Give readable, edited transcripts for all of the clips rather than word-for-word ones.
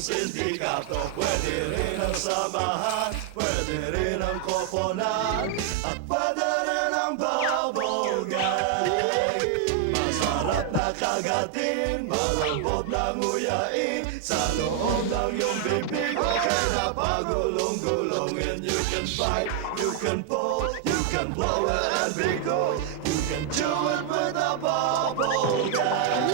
sindikato. Pwede rin ang samahan, pwede rin ang koponan, at pwede rin ang bubble gang. Masarap na kagatin, malambot na nguyain, sa loob ng iyong bibig, okay na pagulong-gulong. And you can bite, you can pull, you can blow it and be cool. You can do it with a bubble gang.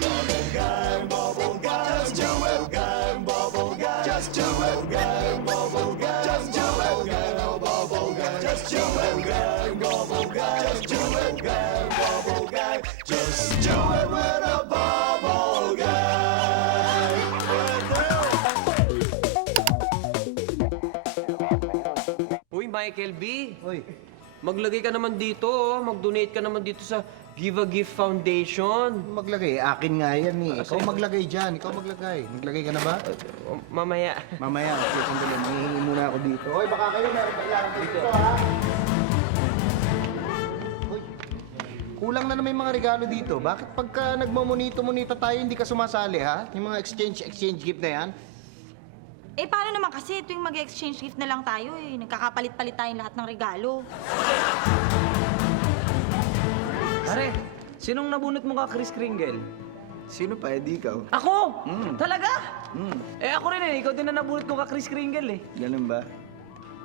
Bubble gang, bubble gang, just do it. Gang, bubble gang, just do it. Gang, bubble gang, just do it. Gang, bubble gang, just do it. Gang, bubble gang, just do it. Gang, bubble gang, just do it with a bubble gang. Uy, Michael B. Hoy, Maglagay ka naman dito, oh. Mag-donate ka naman dito sa Give a Gift Foundation. maglagay. Akin nga yan eh. Ikaw maglagay dyan. Ikaw maglagay. Maglagay ka na ba? Mamaya. Mamaya, sige, sandali. Mahihingi muna ako dito. Hoy, baka kayo meron kailangan dito, ha? Hoy, kulang na naman yung mga regalo dito. Bakit pagka nagmamonito-monita tayo, hindi ka sumasali, ha? Yung mga exchange gift na yan? Eh, paano naman kasi tuwing mag-exchange gift na lang tayo eh. Nagkakapalit-palit tayong lahat ng regalo. Pare, sinong nabunot mo ka, Kris Kringle? Sino pa? Di ikaw. Ako? Talaga? Hmm, Eh ako rin eh, ikaw din na nabunot ko ka, Kris Kringle eh. ganun ba?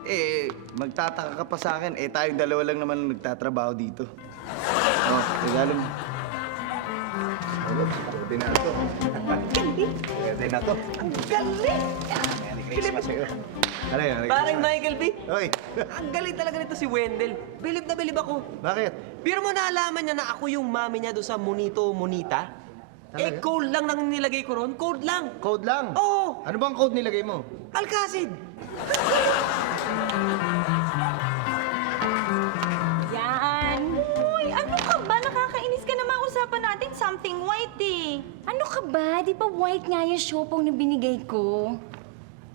Eh, magtataka ka pa sa akin. Eh, tayong dalawa lang naman ang nagtatrabaho dito. Oh, regalo mo. Pwede na ito. Pwede na ito. Ang galing! Merry Christmas sa'yo. Ano yun? Parang Michael B. Hoy, Ang galing talaga nito si Wendell. Bilib na bilib ako. bakit? Pero mo naalaman niya na ako yung mami niya doon sa Monito Monita? Eh, Talaga? code lang nang nilagay ko ron. Code lang. Code lang? Oo. Ano bang code nilagay mo? Alcacid. Yan. Uy, ano ka ba? Nakakainis ka naman. Usapan natin something white eh. Ano ka ba? Di ba white nga yung siopaw na binigay ko?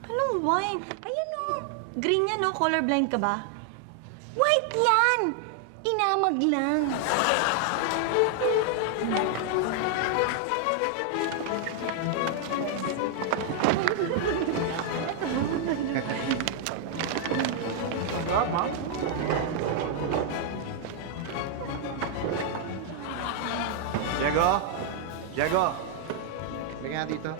Anong white? Ayan o. Green yan no? Colorblind ka ba? White yan! Inamag lang. Diego? Diego? Lagyan nga dito.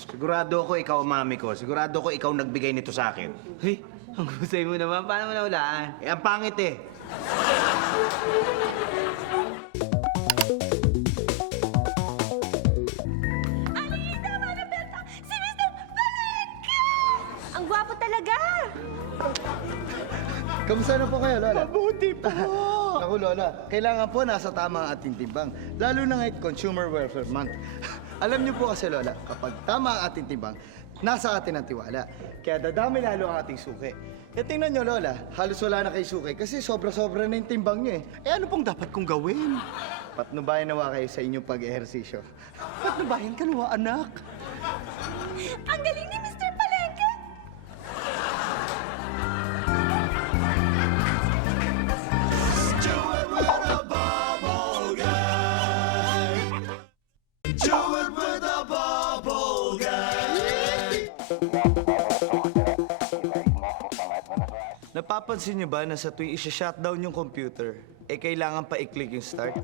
Sigurado ko ikaw ang mami ko. Sigurado ko ikaw nagbigay nito sa akin. Hey, ang husay mo naman. Paano mo nahulaan? Eh, ang pangit eh. Alita, Marabelta! Si Mr. Palengke! Ang gwapo talaga! Kamusta na po kayo, Lola? Mabuti po! Naku, Lola, kailangan po nasa tama ang ating timbang. Lalo na ngayon, Consumer Welfare Month. Alam niyo po kasi, Lola, kapag tama ang ating timbang, nasa atin ang tiwala. Kaya dadami lalo ang ating suki. Kaya tingnan niyo, Lola, halos wala na kay suki kasi sobra-sobra na yung timbang niyo eh. Eh ano pong dapat kong gawin? Patnubayan nawa kayo sa inyong pag-ehersisyo. Patnubayan ka nawa, anak. Ang galing ni Mr. Palengke! Do it with a bubble gang. Do it with a bubble gang. Napapansin niyo ba na sa tuwing isa-shutdown yung computer, eh kailangan pa i-click yung start?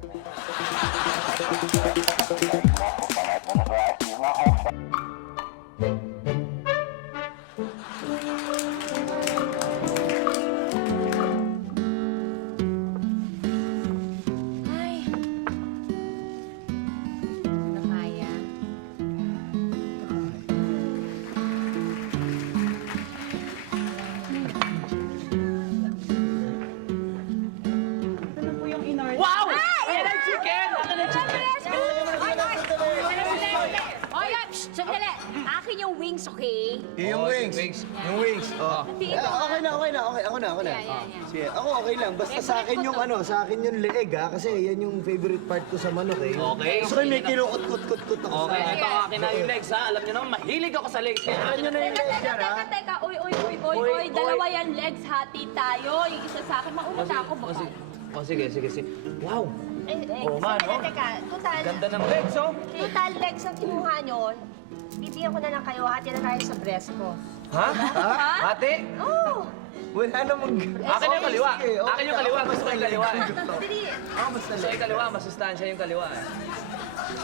Ay. Na kaya. Wow! Ayan ang chicken! Ayan ang chicken! Oy, sandali. Akin yung wings, okay? Yung wings. Yung wings. Oh. Tingin ko. Okay na. Ako na. Yeah. Sige, ako okay lang. Basta sa akin yung sa akin yung leeg ha. Kasi yan yung favorite part ko sa manok eh. Okay. So may kinukut-kut-kut ako Okay, sa... ito akin na yung legs ha. Alam niyo naman, mahilig ako sa legs. Kaya alam niyo na yung legs yan ha. Teka, uy, dalawa yan legs, hati tayo. Yung isa sa akin, mauna na ako baka. O sige. Wow! Oo nga, no? Teka, total, Ganda ng legs, oh. total legs ang kinuha nyo. Bibigyan ko na lang kayo, hati na tayo sa breast ko. Ha? Ate? Oh! Wala namang... Akin yung kaliwa. Sige, okay Akin yung kaliwa. Gusto ko yung kaliwa. Dali. Gusto ko yung kaliwa. Masustansya yung kaliwa.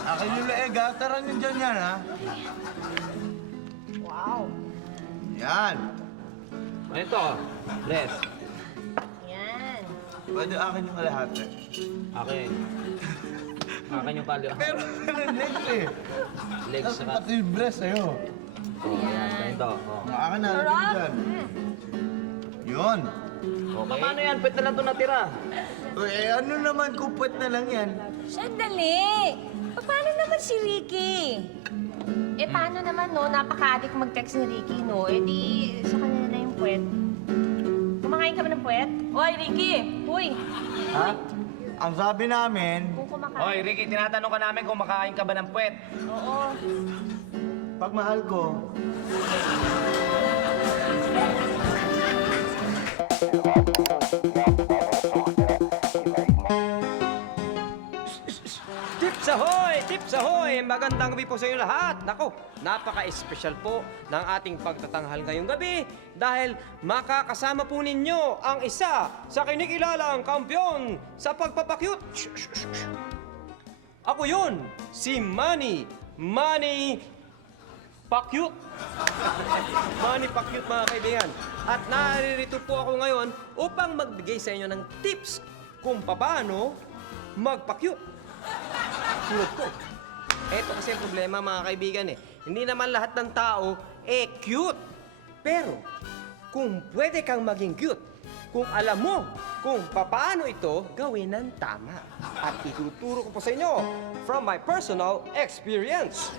Akin yung leeg, ha? Tara nyo dyan yan, ha? Wow. Yan. Ito, breast. Yan. Pwede akin yung kalahati. Akin. Akin yung kaliwa. Pero yung legs, eh. Legs Tapos saka. pati yung breast, sa'yo. Oh, yan. Ganito. Oh. Akin na, lagyan mo dyan. Yun. Okay. Paano yan? Pwede na lang ito natira. Eh, ano naman, kupwet na lang yan. Sandali! Paano naman si Ricky? Eh, paano naman, no? Napaka-addict mag-text ni Ricky, no? Eh, di, sa kanila na yung puwet. Kumakain ka ba ng puwet? Hoy, Ricky! Uy! Ha? Ang sabi namin, Kung kumakain. Hoy, Ricky, tinatanong ka namin kung makakain ka ba ng puwet. Oo. pag mahal ko, Tips ahoy! Tips ahoy! Magandang gabi po sa inyo lahat. Nako, napaka-espesyal po ng ating pagtatanghal ngayong gabi dahil makakasama po ninyo ang isa sa kinikilalang kampiyon sa pagpapakyut. Ako yun, si Manny. Manny Pakyut. Manny Pakyut, mga kaibigan. At naririto po ako ngayon upang magbigay sa inyo ng tips kung paano magpakyut. Tulad ko. Ito kasi ang problema, mga kaibigan, eh. Hindi naman lahat ng tao, cute. Pero, kung pwede kang maging cute, kung alam mo kung paano ito gawin ng tama. At ituturo ko po sa inyo from my personal experience.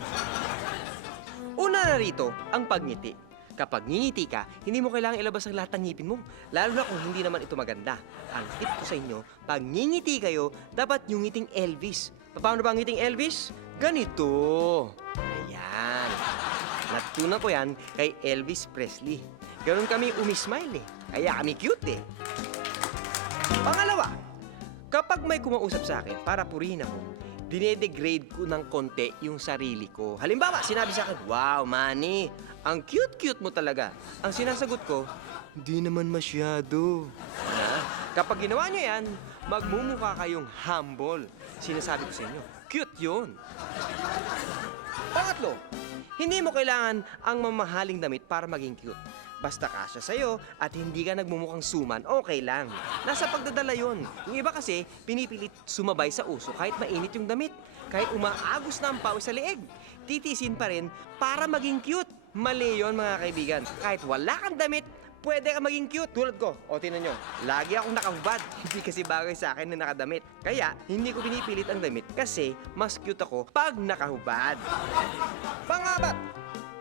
Una na rito, ang pagngiti. Kapag ngingiti ka, hindi mo kailangang ilabas ang lahat ng ngipin mo. Lalo na kung hindi naman ito maganda. Ang tip ko sa inyo, pag ngingiti kayo, dapat yung ngiting Elvis. Paano ba ang ngiting Elvis? Ganito. Ayan. Natutunan ko yan kay Elvis Presley. Ganon kami umismile eh. Kaya kami cute eh. Pangalawa, kapag may kumausap sa akin para purihin ako, dinedegrade ko ng konti yung sarili ko. Halimbawa, sinabi sa akin, "Wow, Manny, ang cute-cute mo talaga." Ang sinasagot ko, "Hindi naman masyado." Kapag ginawa nyo yan, magmumukha kayong humble. Sinasabi ko sa inyo, cute yun. Pangatlo, hindi mo kailangan ang mamahaling damit para maging cute. Basta kasya sa'yo at hindi ka nagmumukhang suman, okay lang. Nasa pagdadala yun. Yung iba kasi, pinipilit sumabay sa uso kahit mainit yung damit. Kahit umaagos na ang pawis sa leeg. Titisin pa rin para maging cute. Mali yun, mga kaibigan. Kahit wala kang damit, pwede ka maging cute. Tulad ko, o tinan nyo, lagi akong nakahubad. Hindi kasi bagay sa akin na nakadamit. Kaya, hindi ko pinipilit ang damit kasi mas cute ako pag nakahubad. Pangapat,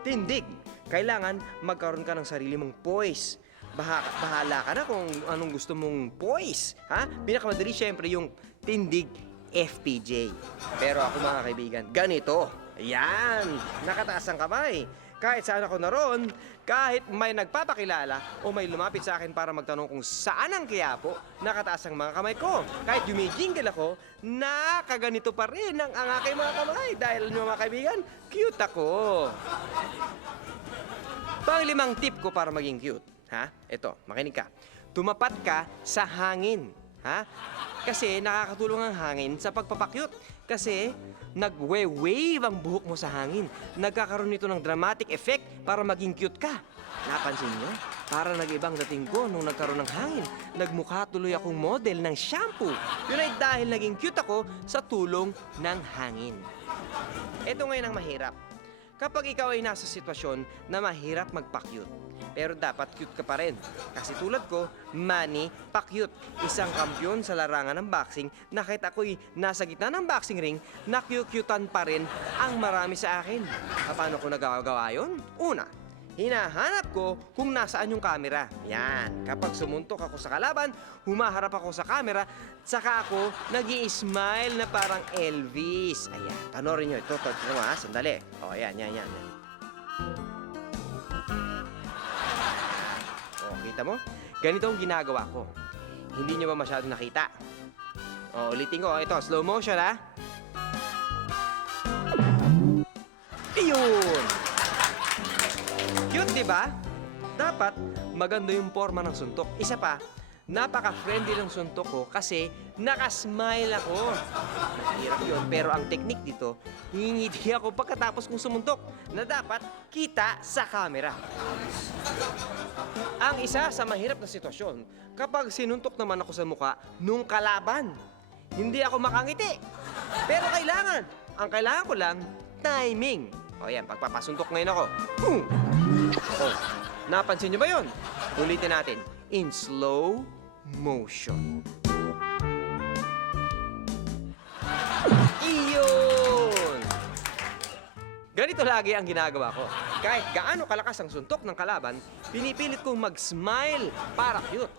tindig. Kailangan magkaroon ka ng sarili mong poise. Bahala ka na kung anong gusto mong poise. Ha? Pinakamadali syempre yung tindig FPJ. Pero ako, mga kaibigan, ganito. Ayan, nakataas ang kamay. Kahit saan ako naroon, kahit may nagpapakilala o may lumapit sa akin para magtanong kung saan ang Quiapo, nakataas ang mga kamay ko. Kahit jumijingle ako, nakaganito pa rin ang aking mga kamay. Dahil mga kaibigan, cute ako. Panglimang tip ko para maging cute, ha? Ito, makinig ka. Tumapat ka sa hangin, ha? Kasi nakakatulong ang hangin sa pagpapakyut. Kasi nagwe-wave ang buhok mo sa hangin. Nagkakaroon nito ng dramatic effect para maging cute ka. Napansin nyo? Para nag-ibang dating ko nung nagkaroon ng hangin. Nagmukha tuloy akong model ng shampoo. Yun ay dahil naging cute ako sa tulong ng hangin. Ito ngayon ang mahirap. Kapag ikaw ay nasa sitwasyon na mahirap magpa-cute, pero dapat cute ka pa rin. Kasi tulad ko, Manny Pakyut, isang kampiyon sa larangan ng boxing na kahit ako'y nasa gitna ng boxing ring, nakyukyutan pa rin ang marami sa akin. Paano ko nagagawa yun? Una, hinahanap ko kung nasaan yung camera. Yan. Kapag sumuntok ako sa kalaban, humaharap ako sa camera, saka ako nag-i-smile na parang Elvis. Ayan. Panorin nyo. Ito, sandali. O, yan. O, kita mo? Ganito ang ginagawa ko. Hindi nyo ba masyado nakita? Ulitin ko. Ito, slow motion, ha? Iyon! Cute, di ba? Dapat maganda yung forma ng suntok. Isa pa, napaka-friendly ng suntok ko kasi nakasmile ako. Mahirap yun, pero ang technique dito, hingiti ako pagkatapos kong sumuntok na dapat kita sa camera. Ang isa sa mahirap na sitwasyon, kapag sinuntok naman ako sa muka nung kalaban, hindi ako makangiti. Pero ang kailangan ko lang, timing. O yan, pagpapasuntok ngayon ako. Boom! Oh, napansin niyo ba yun? Ulitin natin, in slow motion. Iyon! Ganito lagi ang ginagawa ko. Kahit gaano kalakas ang suntok ng kalaban, pinipilit kong mag-smile para cute.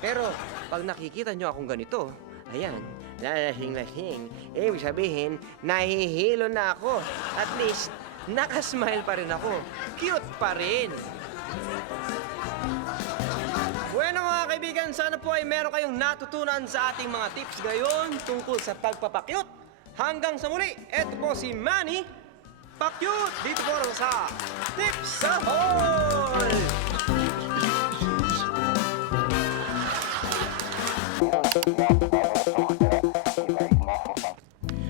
Pero pag nakikita niyo akong ganito, ayan, lalahing-lahing, ibig sabihin, nahihilo na ako. At least, nakasmile pa rin ako. Cute pa rin. Bueno mga kaibigan, sana po ay meron kayong natutunan sa ating mga tips ngayon tungkol sa pagpapakyut. Hanggang sa muli, eto po si Manny Pakyut dito po sa Tips sa Hall!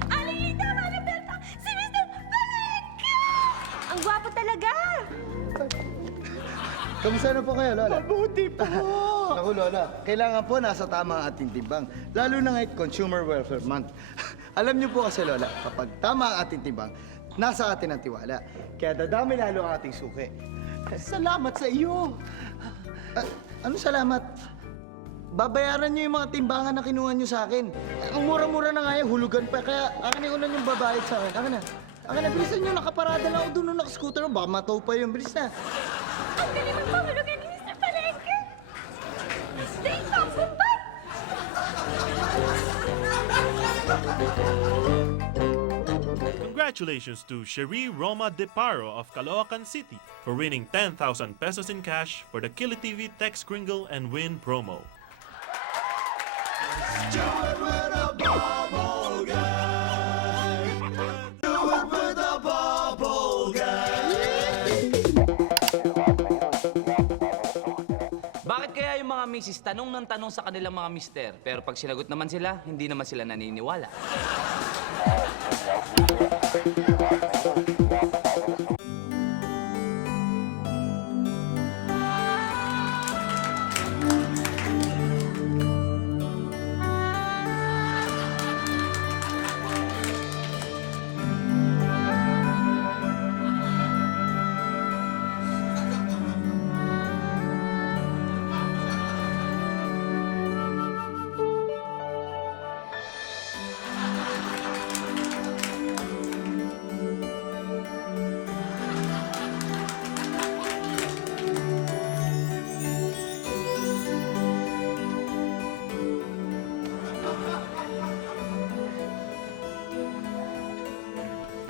Alilita, Maribelta, si Mr. Palengke! Ang gwapo talaga! Kamusta na po kayo, Lola? Mabuti po! Naku, Lola, kailangan po nasa tama ang ating timbang. Lalo na ngayon, Consumer Welfare Month. Alam niyo po kasi, Lola, kapag tama ang ating timbang, nasa atin ang tiwala. Kaya dadami lalo ang ating suki. Salamat sa iyo. Ano salamat? Babayaran niyo yung mga timbangan na kinuha niyo sa akin. Ang mura-mura na nga yan, hulugan pa. Kaya akin yung unang yung babayad sa akin. Akin na. Akin na, bilisan niyo. Nakaparada lang ako doon nung nakascooter. Baka mataw pa yun. Bilis na. Ang galing magpahulugan ni Mr. Palengke! Stay top, Bombay! Congratulations to Cherie Roma Deparo of Caloocan City for winning 10,000 pesos in cash for the Kili TV Text Kringle and Win promo. Do it with a bubble gang. Do it with a bubble gang. Bakit kaya yung mga misis tanong ng tanong sa kanilang mga mister, pero pag sinagot naman sila, hindi naman sila naniniwala?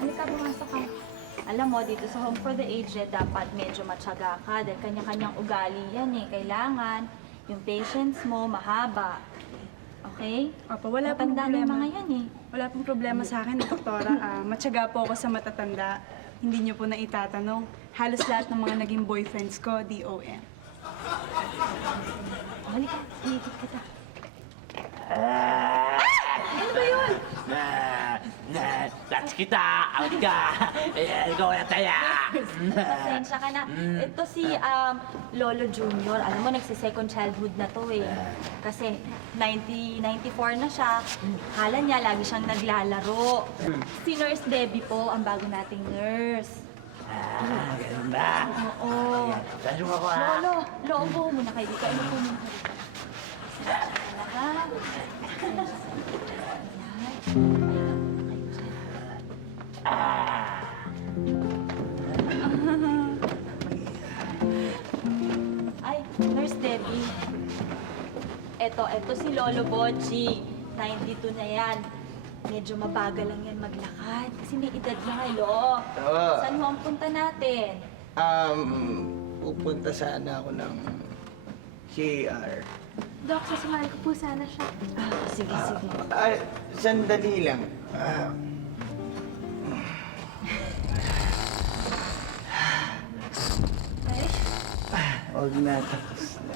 Halika, pumasok ka. Alam mo, dito sa Home for the Aged, dapat medyo matyaga ka dahil kanya-kanyang ugali yan eh. Kailangan yung patience mo mahaba. Okay? Opo, wala pong Matanda na yung problema. mga yan eh. Wala pong problema sa akin, Doktora. Matyaga po ako sa matatanda. Hindi niyo po na itatanong. Halos lahat ng mga naging boyfriends ko, DOM. Halika, iikot kita. Touch kita! Awit ka! Ikaw na taya! Pasensya ka na. Ito si Lolo Junior. Alam mo, nagsi-second childhood na to eh. Kasi 94 na siya. Hala niya, lagi siyang naglalaro. Si Nurse Debbie po, ang bago nating nurse. Ganun ba? Oo. Tanong ako Lolo, loobo muna kayo dito. Ano po muna kayo? Ha? Ay, Nurse Debbie. Eto si Lolo Bochi. 92 na yan. Medyo mabagal lang yan maglakad. Kasi may edad na kayo. Saan mo ang punta natin? Pupunta sana ako ng CR. Dok, sasamahan ko po sana siya. Sige, sige. Ay, sandali lang. Huwag na, tapos na.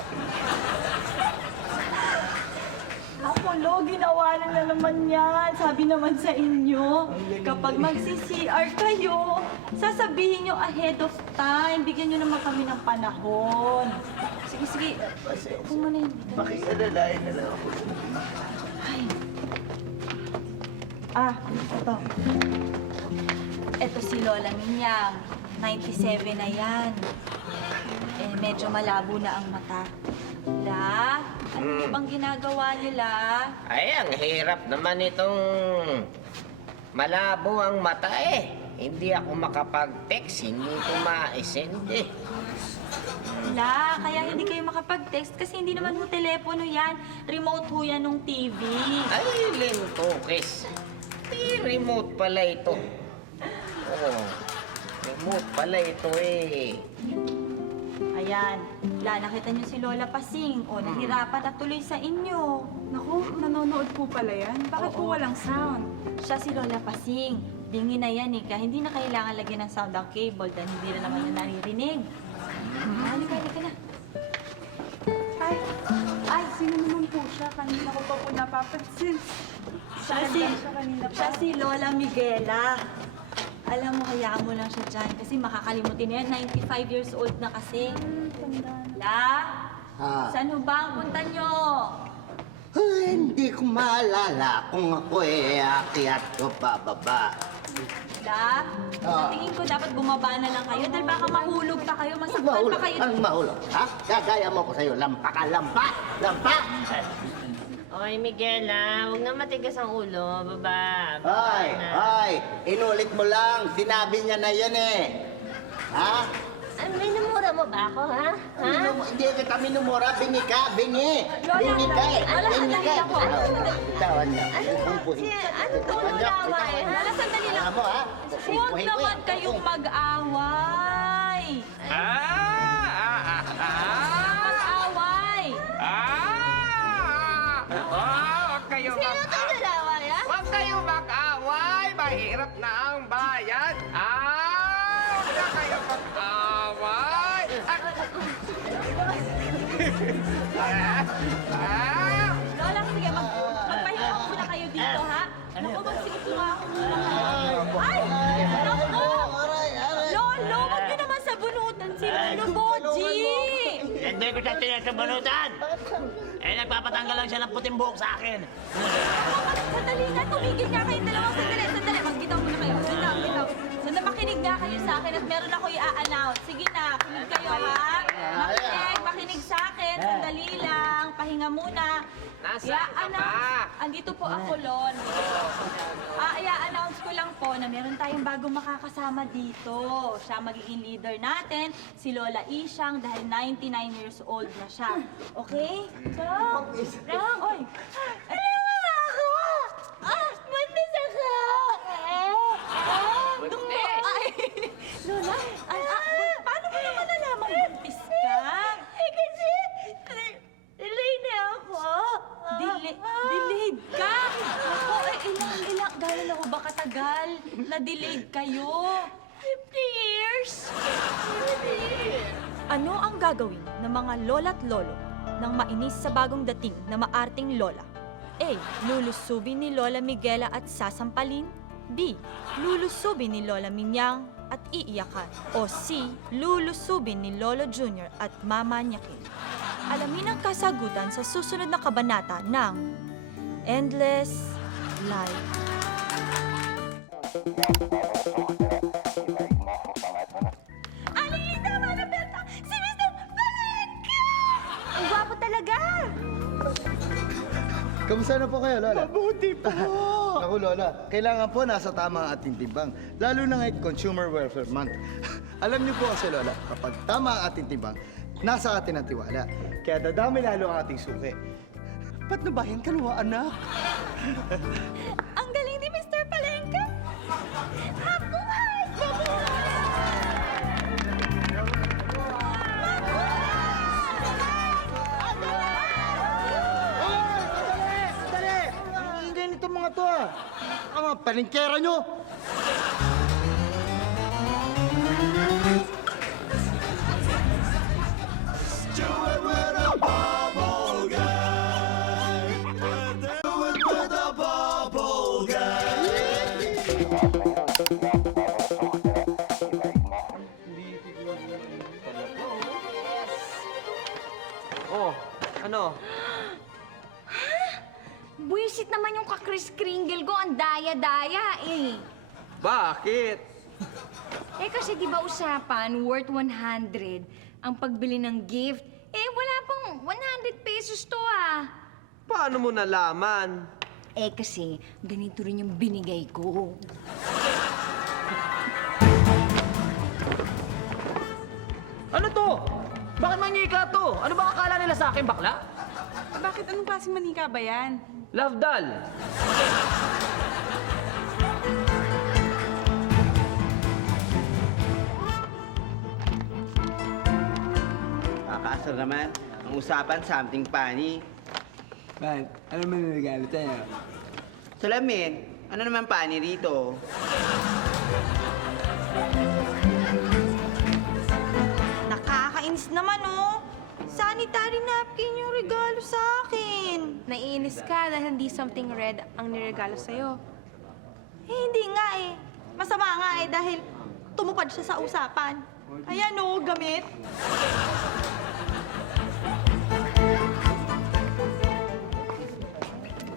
Ako, Lo, ginawa na naman yan. Sabi naman sa inyo, kapag magsi-CR kayo, sasabihin nyo ahead of time. Bigyan nyo naman kami ng panahon. Sige, sige. Kung mo na yun. Pakialalain na lang ako. Ito. Ito si Lola Minyang. 97 na yan. Eh, medyo malabo na ang mata. La, ano bang ginagawa nila? Ay, ang hirap naman itong malabo ang mata eh. Hindi ako makapag-text, hindi ko ma-send eh. La, kaya hindi kayo makapag-text kasi hindi naman mo telepono yan. Remote ho yan ng TV. Ay, Lintokis. Remote pala ito. Oo, remote pala ito eh. Ayan. La, nakita niyo si Lola Pasing. O, nahirapan at tuloy sa inyo. Naku, nanonood po pala yan. Bakit po Oo. walang sound? Siya si Lola Pasing. Bingi na yan eh, kaya hindi na kailangan lagyan ng sound ang cable dahil hindi na naman yan naririnig. Halika na. Ay, sino naman po siya? Kanina ko pa po napapansin. Siya si Lola Miguela. Alam mo, hayaan mo lang siya dyan kasi makakalimutin na yan. 95 years old na kasi. La? Saan ho ba ang punta nyo? Hindi ko maalala kung ako aakyat o bababa. La? Sa tingin ko dapat bumaba na lang kayo dahil baka mahulog pa kayo. Masaktan pa kayo. Ang mahulog, ha? Gagaya mo ko sa'yo, lampa ka, lampa! Lampa! Oy, Miguel, huwag na matigas ang ulo. Baba. Hoy, hoy! Inulit mo lang, sinabi niya na yan eh. Ha? Minumura mo ba ako, ha? Ha? Hindi kita minumura, bingi ka, bingi! Lola, Bingi ka eh! Lola, Bingi ka! sandali ako. Tawan niya. Ano po nalaman? Lola, sandali lang. Ano mo ha? Huwag naman kayong mag-away. Mag-away. Huwag kayo Sino to nalaman, ha? Huwag kayo mag-away! Mahirap na ang bayan! Huwag na kayo mag-away! Lola, sige, magpahinga muna kayo dito, ha? Naku, magsiupo nga ako muna. Ay! Naku! Lolo, wag niyo naman sabunutan si Lolo Boji! Hindi ko siya tinasabanutan! Nagpapatanggal lang siya ng puting buhok sa akin! Sandali nga, tumigil nga kayong dalawa. Sandali. Magbitaw muna kayo. Bitaw. Sandali, makinig nga kayo sa akin at meron ako i-a-announce. Sige na, kinig kayo, ha? Makinig sa akin. Sandali lang. Pahinga muna. Nasaan ka ba? Andito po ako, Lon. I-announce ko lang po na meron tayong bagong makakasama dito. Siya magiging leader natin, si Lola Isyang, dahil 99 years old na siya. Okay? Oy! Buntis ako! Lola, paano mo naman nalaman buntis ka? Kasi, delayed na ako. Delayed ka? Ako, gano'n na ho ba katagal? Na-delayed kayo? 50 years. Ano ang gagawin ng mga lola't lolo nang mainis sa bagong dating na maarting lola? A. Lulusubin ni Lola Miguela at sasampalin. B. Lulusubin ni Lola Minyang at iiyakan. O C. Lulusubin ni Lolo Junior at mamanyakin. Alamin ang kasagutan sa susunod na kabanata ng Endless Life. Aling tama na, Berta! Si Mr. Palengke! Ang gwapo talaga! Kamusta na po kayo, Lola? Mabuti po! Naku, Lola, kailangan po nasa tama ang ating timbang. Lalo na ngayon, Consumer Welfare Month. Alam niyo po kasi, Lola, kapag tama ang ating timbang, nasa atin ang tiwala. Kaya dadami lalo ang ating suki. Ba't nabayan ka, luwa, anak? Ang galing ni Mr. Palengke! Mabuhay! palengkera nyo! Do it with a bubble gang. Do it with a bubble gang. Oh, ano? Buwisit naman yung ka-Kris Kringle ko. Ang daya-daya eh. Bakit? Eh kasi di ba usapan, worth 100 ang pagbili ng gift? Eh wala pang 100 pesos to ah. Paano mo nalaman? Eh kasi ganito rin yung binigay ko. Ano to? Bakit manyika to? Ano ba akala nila sa akin, bakla? Bakit anong klaseng manika ba yan? Love doll. Kakaasar naman. Ang usapan, something funny. Man, ano man nagregalo tayo? Salamin, ano naman funny rito? Nakakainis naman, oh. Sanitary napkin yung regalo sa akin. Naiinis ka dahil hindi something red ang niregalo sa'yo. Eh, hindi nga eh. Masama nga eh dahil tumupad siya sa usapan. Ayan, oh, gamit.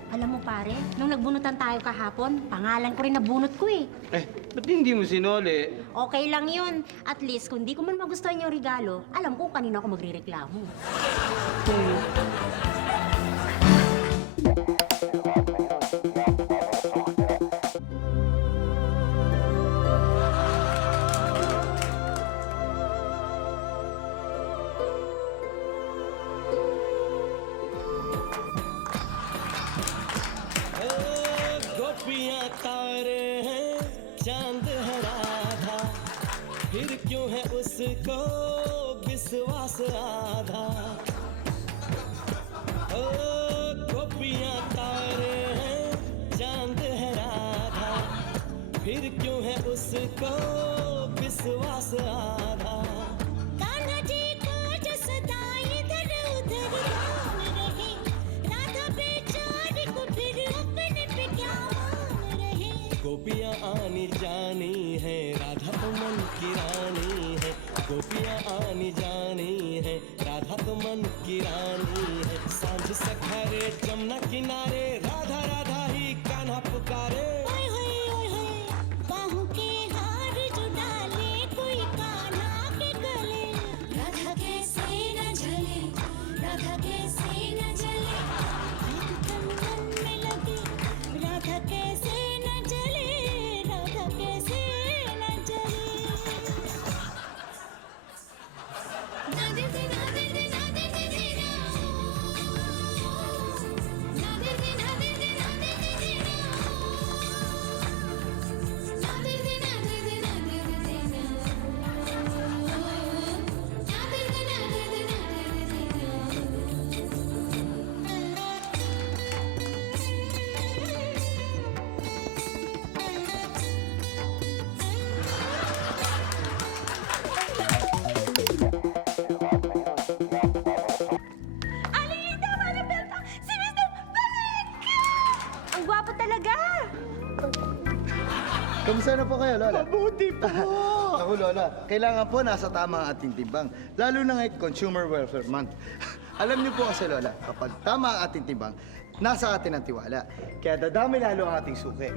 Alam mo pare, nung nagbunutan tayo kahapon, pangalan ko rin nabunot ko eh. Ba't hindi mo sinuli? Okay lang yun. At least, kung di ko man magustuhan yung regalo, alam ko kanina ako magrereklamo. गोपियां तारे हैं चांद है राधा फिर क्यों है उसको विश्वास आधा ओ गोपियां तारे हैं चांद है राधा फिर क्यों है उसको विश्वास आधा कान्हा जी को जो सदा इधर उधर घूम रहे, राधा बेचारी को फिर अपने पे क्या मान रहे। गोपियां आनी जानी है राधा तो मन की रानी है गोपियां आनी जानी है राधा तो मन की रानी है सांझ सखरे जमुना किनारे राधा राधा ही कान्हा पुकारे ओए होए ओए होए, बाहों के हार जो डाले कोई कान्हा के गले। राधा कैसे न जले, राधा कैसे न जले, तन मन में लगी, राधा कैसे न जले, राधा कैसे न जले। ना दे दे ना दे दे ना दे दे दे ना, ना दे दे ना दे दे ना दे दे दे ना, ना दे दे ना दे दे ना दे दे दे ना, ना दे दे ना दे दे ना दे दे दे ना। Aling Linda, Maribelta, si Mr. Palengke! Ang gwapo talaga! Kamusta na po kayo, Lola? Mabuti po! Ako, Lola, kailangan po nasa tama ang ating timbang. Lalo na ngayon, Consumer Welfare Month. Alam niyo po kasi, Lola, kapag tama ang ating timbang, nasa atin ang tiwala. Kaya dadami lalo ang ating suki.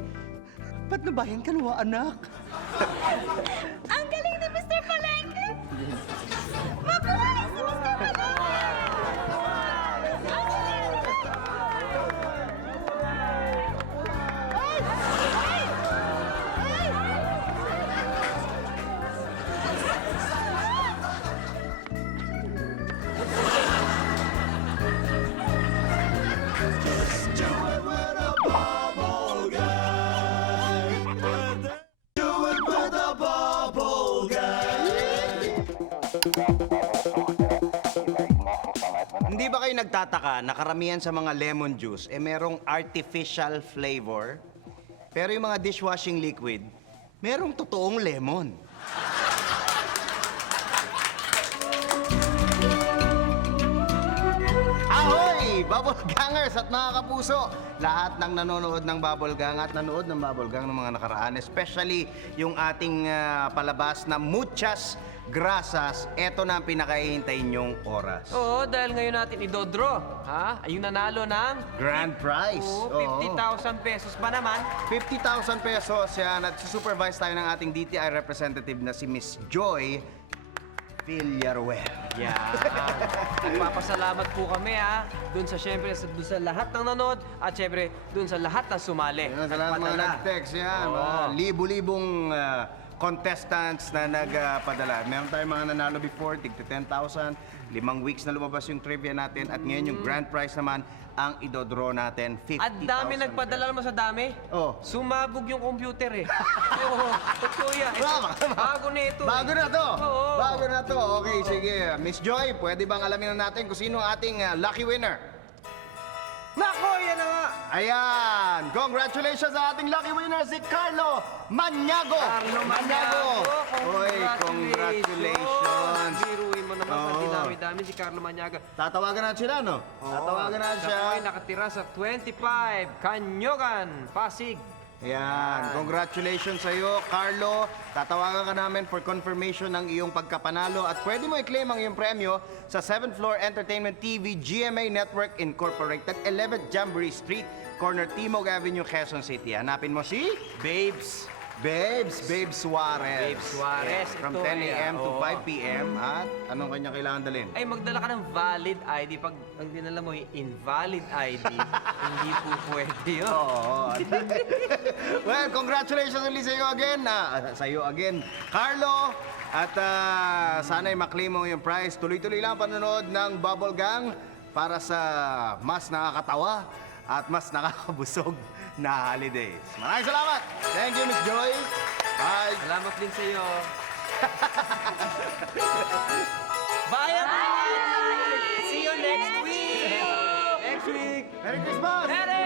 Ba't nabayan ka nawa, anak? Ang galing ni Mr. Palengke! Mabuhay si Mr. Palengke! do it with a bubble gang do it with a bubble gang. Hindi ba kayo nagtataka na karamihan sa mga lemon juice merong artificial flavor? Pero yung mga dishwashing liquid, merong totoong lemon. Ahoy! Bubble Gangers at mga kapuso! Lahat ng nanonood ng Bubble Gang at nanood ng Bubble Gang ng mga nakaraan, especially yung ating palabas na Muchas Grasas, eto na ang pinakahihintay nyong oras. Oo, dahil ngayon natin idodraw. Ha? Yung nanalo ng... Grand prize. Oo, Oo. 50,000 pesos pa naman. 50,000 pesos. Yan, at supervise tayo ng ating DTI representative na si Miss Joy Villaruel. Yan. Nagpapasalamat po kami dun sa syempre dun sa lahat ng nanood at syempre dun sa lahat ng sumali. Yan, sa lahat ng mga Nagpadala. nag-text yan. Oo. Mga libo-libong contestants na nagpadala. Meron tayong mga nanalo before, tig to 10,000. 5 weeks na lumabas yung trivia natin at ngayon yung grand prize naman ang idodraw natin, 50,000. At dami nagpadala naman sa dami. Oh. Sumabog yung computer eh. Oo, totoo yan. Bago na ito. Bago na to. Oo. Bago na to. Okay, sige. Miss Joy, pwede bang alamin na natin kung sino ang ating lucky winner? Nako, yan na nga. Ayan! Congratulations sa ating lucky winner, si Carlo Maniago! Carlo Maniago! Oy, congratulations! Biruin mo naman sa Oo. dinami-dami si Carlo Maniago. Tatawagan na sila, no? Tatawagan na siya. Siya ay nakatira sa 25 Kanyogan, Pasig. Ayan, congratulations sa iyo, Carlo. Tatawagan ka namin for confirmation ng iyong pagkapanalo at pwede mo i-claim ang iyong premyo sa 7th Floor Entertainment TV GMA Network Incorporated, 11th Jamboree Street, corner Timog Avenue, Quezon City. Hanapin mo si Babes. Babes Suarez. Babes Suarez, From ito, 10 a.m. to oo. 5 p.m. At anong kanya kailangan dalhin? Ay, magdala ka ng valid ID. Pag ang dinala mo yung invalid ID, hindi po pwede yun. Oo. Well, congratulations ulit sa iyo again. Sa iyo again, Carlo. At sana'y maklaim mo yung prize. Tuloy-tuloy lang panonood ng Bubble Gang para sa mas nakakatawa at mas nakakabusog na holidays. Maraming salamat! Thank you, Miss Joy. Bye! Salamat din sa iyo. Bye, everyone! See you next week! Next week! Merry Christmas! Merry